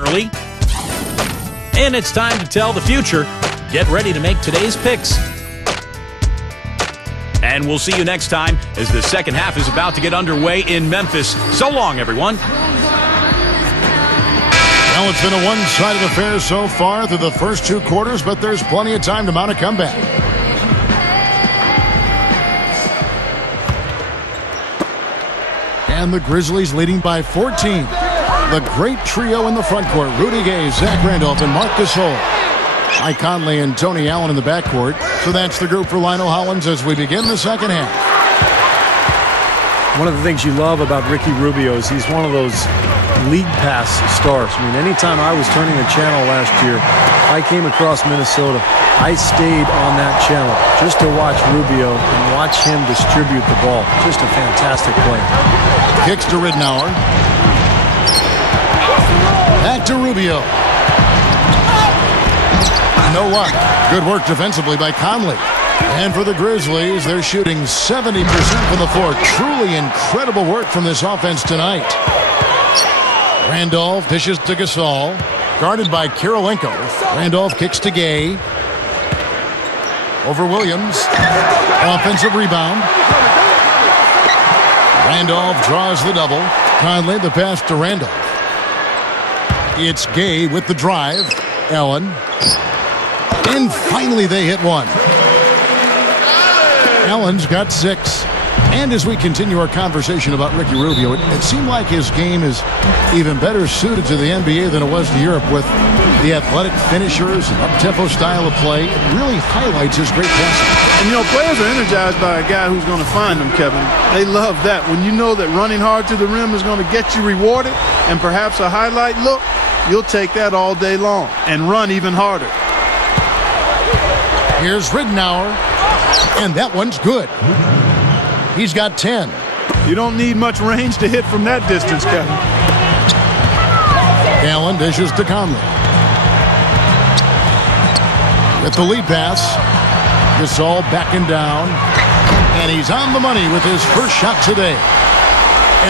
early. And it's time to tell the future. Get ready to make today's picks. And we'll see you next time as the second half is about to get underway in Memphis. So long, everyone. Well, it's been a one-sided affair so far through the first two quarters, but there's plenty of time to mount a comeback. And the Grizzlies leading by 14. The great trio in the front court, Rudy Gay, Zach Randolph, and Marc Gasol. Mike Conley and Tony Allen in the backcourt. So that's the group for Lionel Hollins as we begin the second half. One of the things you love about Ricky Rubio is he's one of those league pass stars. I mean, anytime I was turning a channel last year, I came across Minnesota. I stayed on that channel just to watch Rubio and watch him distribute the ball. Just a fantastic player. Kicks to Ridnour. Back to Rubio. No luck. Good work defensively by Conley. And for the Grizzlies, they're shooting 70% from the floor. Truly incredible work from this offense tonight. Randolph dishes to Gasol. Guarded by Kirilenko. Randolph kicks to Gay. Over Williams. Offensive rebound. Randolph draws the double. Conley the pass to Randolph. It's Gay with the drive. Allen. And finally they hit one. Allen's got 6. And as we continue our conversation about Ricky Rubio, it seemed like his game is even better suited to the NBA than it was to Europe with the athletic finishers and up-tempo style of play. It really highlights his great passing. And, you know, players are energized by a guy who's going to find them, Kevin. They love that. When you know that running hard to the rim is going to get you rewarded and perhaps a highlight look, you'll take that all day long and run even harder. Here's Ridnour, and that one's good. He's got 10. You don't need much range to hit from that distance, Kevin. Allen dishes to Conley. With the lead pass, Gasol backing down, and he's on the money with his first shot today.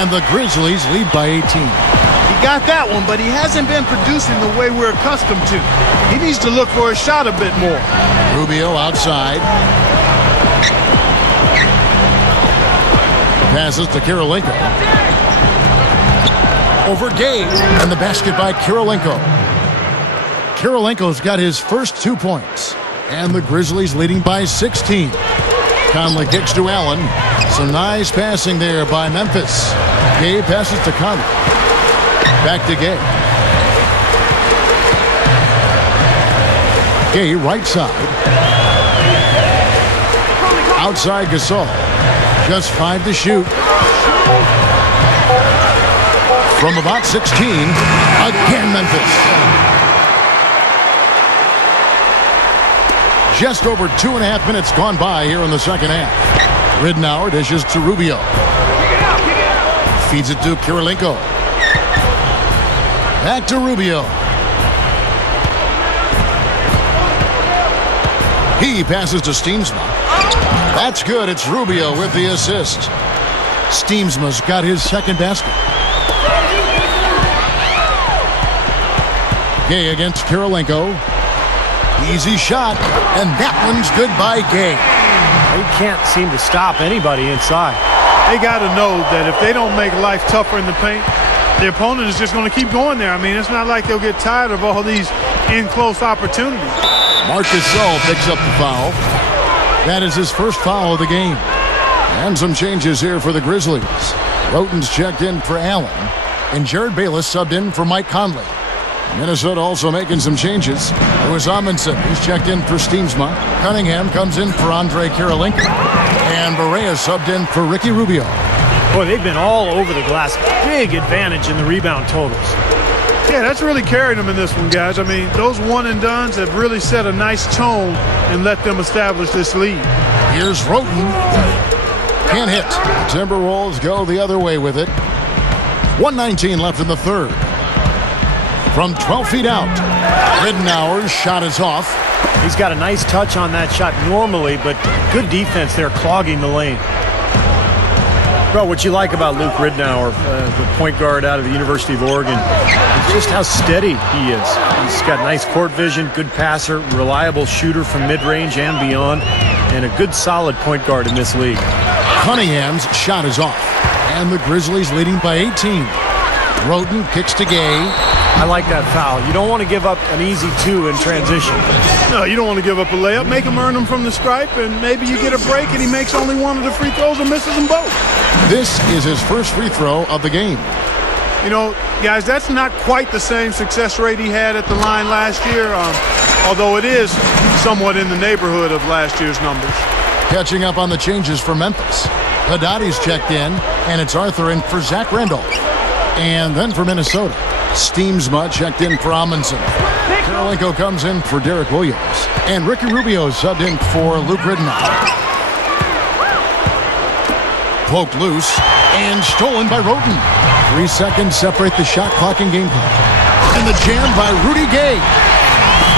And the Grizzlies lead by 18. He got that one, but he hasn't been producing the way we're accustomed to. He needs to look for a shot a bit more. Rubio outside. Passes to Kirilenko. Over Gay, and the basket by Kirilenko. Kirilenko's got his first 2 points. And the Grizzlies leading by 16. Conley kicks to Allen. Some nice passing there by Memphis. Gay passes to Conley. Back to Gay. Gay right side. Outside Gasol. Just 5 to shoot. From about 16, again Memphis. Just over 2.5 minutes gone by here in the second half. Ridnour dishes to Rubio. Feeds it to Kirilenko. Back to Rubio. He passes to Steamsma. That's good. It's Rubio with the assist. Steamsma's got his second basket. Gay against Kirilenko. Easy shot, and that one's good by Gay. They can't seem to stop anybody inside. They got to know that if they don't make life tougher in the paint, the opponent is just going to keep going there. I mean, it's not like they'll get tired of all these in-close opportunities. Marc Gasol picks up the foul. That is his first foul of the game. And some changes here for the Grizzlies. Roten's checked in for Allen, and Jared Bayless subbed in for Mike Conley. Minnesota also making some changes. Lewis Amundsen, he's checked in for Steamsma. Cunningham comes in for Andre Kirilenko. And Barea subbed in for Ricky Rubio. Boy, they've been all over the glass. Big advantage in the rebound totals. Yeah, that's really carried them in this one, guys. I mean, those one-and-dones have really set a nice tone and let them establish this lead. Here's Roten. Can't hit. The Timberwolves go the other way with it. 1:19 left in the third. From 12 feet out, Ridnour's shot is off. He's got a nice touch on that shot normally, but good defense there clogging the lane. Well, what you like about Luke Ridnour, the point guard out of the University of Oregon, is just how steady he is. He's got nice court vision, good passer, reliable shooter from mid-range and beyond, and a good solid point guard in this league. Cunningham's shot is off, and the Grizzlies leading by 18. Roten kicks to Gay. I like that foul. You don't want to give up an easy 2 in transition. No, you don't want to give up a layup. Make him earn them from the stripe, and maybe you get a break and he makes only one of the free throws or misses them both. This is his first free throw of the game. You know, guys, that's not quite the same success rate he had at the line last year, although it is somewhat in the neighborhood of last year's numbers. Catching up on the changes for Memphis. Hadadi's checked in, and it's Arthur in for Zach Randolph. And then for Minnesota, Steamsma checked in for Amundsen. Karolinko comes in for Derek Williams. And Ricky Rubio subbed in for Luke Ridnour. Poked loose and stolen by Roten. 3 seconds separate the shot clock and game clock. And the jam by Rudy Gay.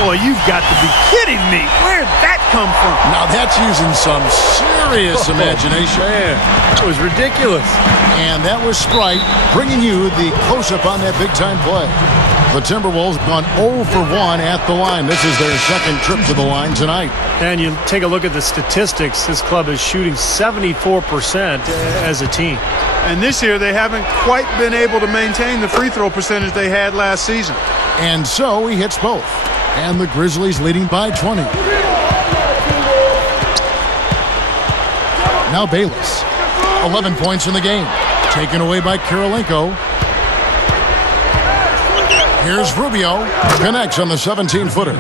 Boy, you've got to be kidding me. Where'd that come from? Now that's using some serious imagination. Man, that was ridiculous. And that was Sprite bringing you the close-up on that big-time play. The Timberwolves gone 0 for 1 at the line. This is their second trip to the line tonight. And you take a look at the statistics. This club is shooting 74% as a team. And this year they haven't quite been able to maintain the free throw percentage they had last season. And so he hits both. And the Grizzlies leading by 20. Now Bayless. 11 points in the game. Taken away by Karolinko. Here's Rubio. Connects on the 17-footer.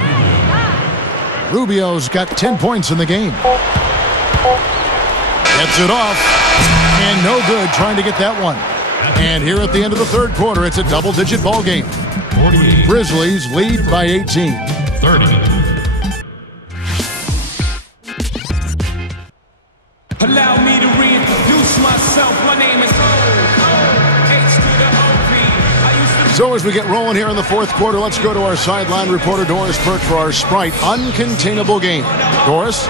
Rubio's got 10 points in the game. Gets it off. And no good trying to get that one. And here at the end of the third quarter, it's a double-digit ball game. 48. Grizzlies lead by 18. 30. Allow me to reintroduce myself. My name is H to the OP. So as we get rolling here in the fourth quarter, let's go to our sideline reporter Doris Burke for our Sprite uncontainable game. Doris?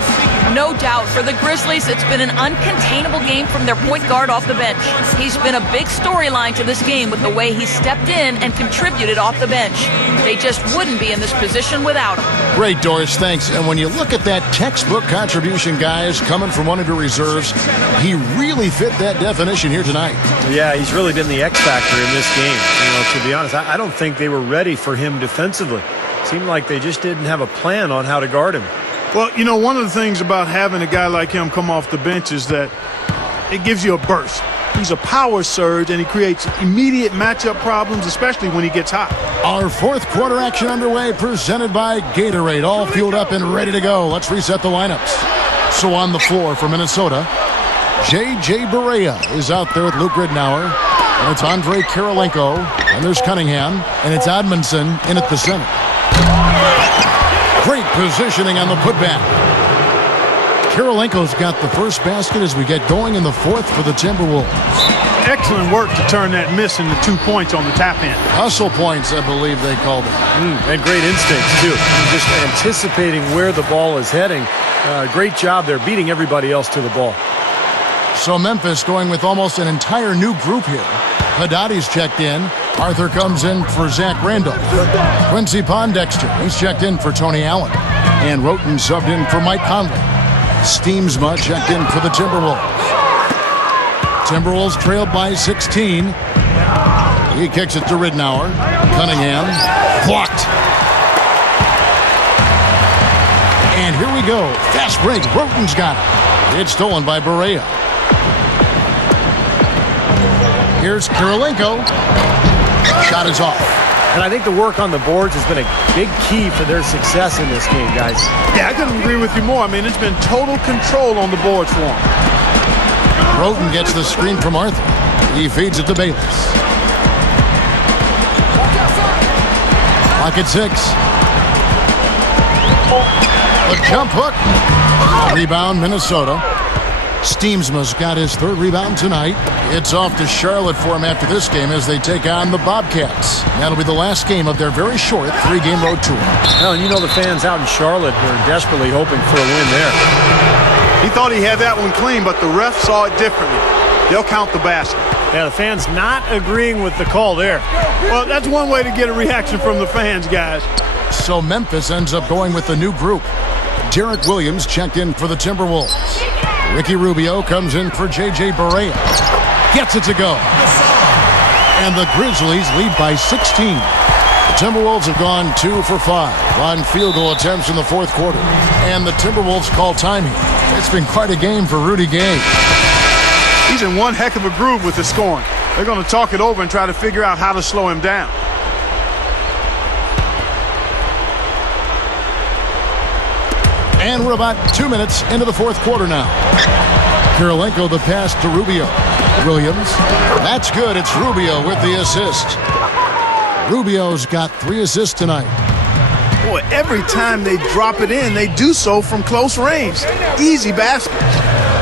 No doubt. For the Grizzlies, it's been an uncontainable game from their point guard off the bench. He's been a big storyline to this game with the way he stepped in and contributed off the bench. They just wouldn't be in this position without him. Great, Doris. Thanks. And when you look at that textbook contribution, guys, coming from one of your reserves, he really fit that definition here tonight. Yeah, he's really been the X factor in this game. You know, to be honest, I don't think they were ready for him defensively. Seemed like they just didn't have a plan on how to guard him. Well, you know, one of the things about having a guy like him come off the bench is that it gives you a burst. He's a power surge, and he creates immediate matchup problems, especially when he gets hot. Our fourth quarter action underway, presented by Gatorade. All fueled up and ready to go. Let's reset the lineups. So on the floor for Minnesota, J.J. Barea is out there with Luke Ridnour. And it's Andre Karolinko. And there's Cunningham. And it's Amundsen in at the center. Great positioning on the putback. Karolinko's got the first basket as we get going in the fourth for the Timberwolves. Excellent work to turn that miss into 2 points on the tap in. Hustle points, I believe they called it. And great instincts, too. Just anticipating where the ball is heading. Great job there, beating everybody else to the ball. So Memphis going with almost an entire new group here. Hadadi's checked in. Arthur comes in for Zach Randolph. Quincy Pondexter, he's checked in for Tony Allen. And Roten subbed in for Mike Conley. Steamsma checked in for the Timberwolves. Timberwolves trailed by 16. He kicks it to Ridnour. Cunningham blocked. And here we go. Fast break. Roten's got it. It's stolen by Barea. Here's Karolinko. Shot is off. And I think the work on the boards has been a big key for their success in this game, guys. Yeah, I couldn't agree with you more. I mean, it's been total control on the boards for him. Roten gets the screen from Arthur. He feeds it to Bayless. Clock at 6. The jump hook. Rebound, Minnesota. Steamsma's got his third rebound tonight. It's off to Charlotte for him after this game as they take on the Bobcats. That'll be the last game of their very short 3-game road tour. Well, and you know the fans out in Charlotte are desperately hoping for a win there. He thought he had that one clean, but the ref saw it differently. they'll count the basket. Yeah, the fans not agreeing with the call there. Well, that's one way to get a reaction from the fans, guys. So Memphis ends up going with the new group. Derek Williams checked in for the Timberwolves. Ricky Rubio comes in for J.J. Barea. Gets it to go. And the Grizzlies lead by 16. The Timberwolves have gone 2 for 5 on field goal attempts in the fourth quarter. And the Timberwolves call time here. It's been quite a game for Rudy Gay. He's in one heck of a groove with the scoring. They're going to talk it over and try to figure out how to slow him down. And we're about 2 minutes into the fourth quarter now. Kirilenko the pass to Rubio. Williams. That's good. It's Rubio with the assist. Rubio's got 3 assists tonight. Boy, every time they drop it in, they do so from close range. Easy baskets.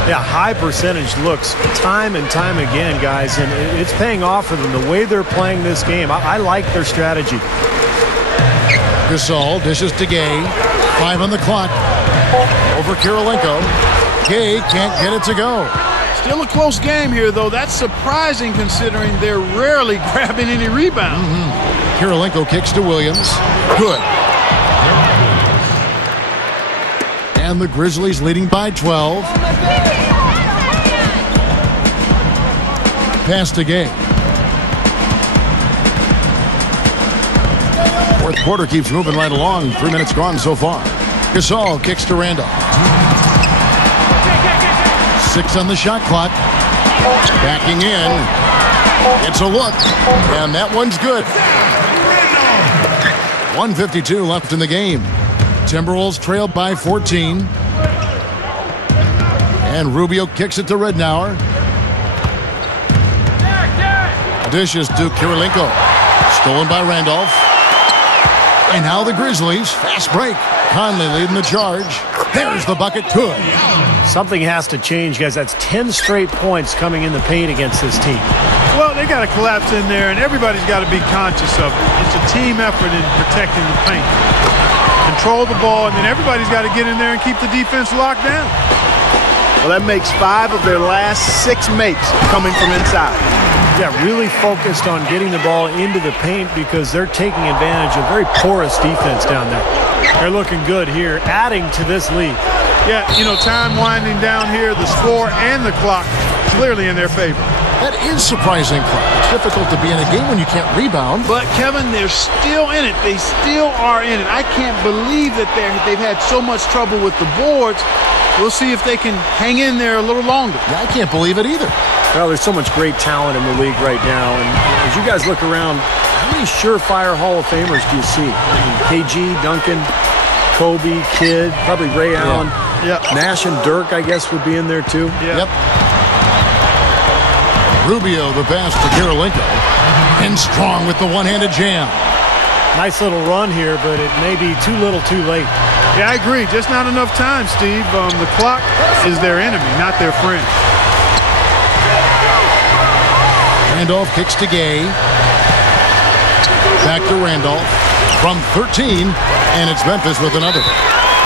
Yeah, high percentage looks time and time again, guys, and it's paying off for them the way they're playing this game. I like their strategy. Gasol dishes to Gay. 5 on the clock. Over Kirilenko. Gay can't get it to go. Still a close game here, though. That's surprising considering they're rarely grabbing any rebounds. Kirilenko kicks to Williams. Good. And the Grizzlies leading by 12. Pass to Gay. Fourth quarter keeps moving right along. 3 minutes gone so far. Gasol kicks to Randolph. 6 on the shot clock. Backing in. It's a look. And that one's good. 1:52 left in the game. Timberwolves trail by 14. And Rubio kicks it to Rednauer. Dishes to Kirilenko. Stolen by Randolph. And now the Grizzlies. Fast break. Conley leading the charge. There's the bucket. Good. Something has to change, guys. That's 10 straight points coming in the paint against this team. Well, they got to collapse in there, and everybody's got to be conscious of it. It's a team effort in protecting the paint. Control the ball, and then everybody's got to get in there and keep the defense locked down. Well, that makes 5 of their last 6 makes coming from inside. Yeah, really focused on getting the ball into the paint because they're taking advantage of very porous defense down there. They're looking good here, adding to this lead. Yeah, you know, time winding down here, the score and the clock clearly in their favor. That is surprising. It's difficult to be in a game when you can't rebound. But, Kevin, they're still in it. They still are in it. I can't believe that they've had so much trouble with the boards. We'll see if they can hang in there a little longer. Yeah, I can't believe it either. Well, there's so much great talent in the league right now. And as you guys look around, how many surefire Hall of Famers do you see? I mean, KG, Duncan, Kobe, Kidd, probably Ray Allen. Yeah. Nash and Dirk, I guess, would be in there too. Yeah. Yep. Rubio, the pass to Kirilenko. And strong with the one-handed jam. Nice little run here, but it may be too little too late. Yeah, I agree. Just not enough time, Steve. The clock is their enemy, not their friend. Randolph kicks to Gay. Back to Randolph. From 13, and it's Memphis with another.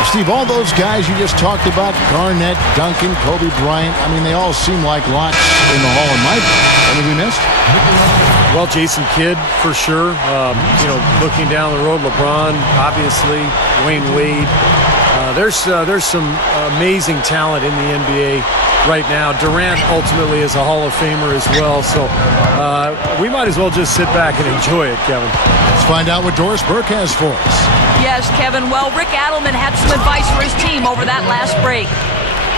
Steve, all those guys you just talked about, Garnett, Duncan, Kobe Bryant, I mean, they all seem like locks in the Hall in my book. Anything we missed? Well, Jason Kidd, for sure. You know, looking down the road, LeBron, obviously, Wayne Wade. There's some amazing talent in the NBA right now. Durant ultimately is a Hall of Famer as well. So we might as well just sit back and enjoy it, Kevin. Let's find out what Doris Burke has for us. Yes, Kevin. Well, Rick Adelman had some advice for his team over that last break.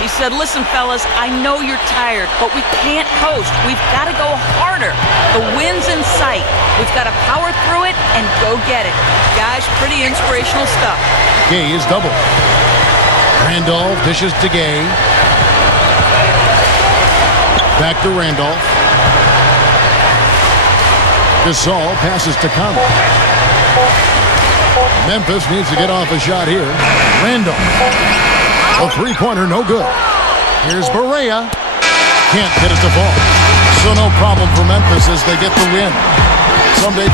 He said, listen, fellas, I know you're tired, but we can't coast. We've got to go harder. The win's in sight. We've got to power through it and go get it. Guys, pretty inspirational stuff. Gay is double. Randolph dishes to Gay. Back to Randolph. Gasol passes to Conley. Memphis needs to get off a shot here. Randolph. A three-pointer, no good. Here's Barea. Can't get it to fall. So no problem for Memphis as they get the win. Someday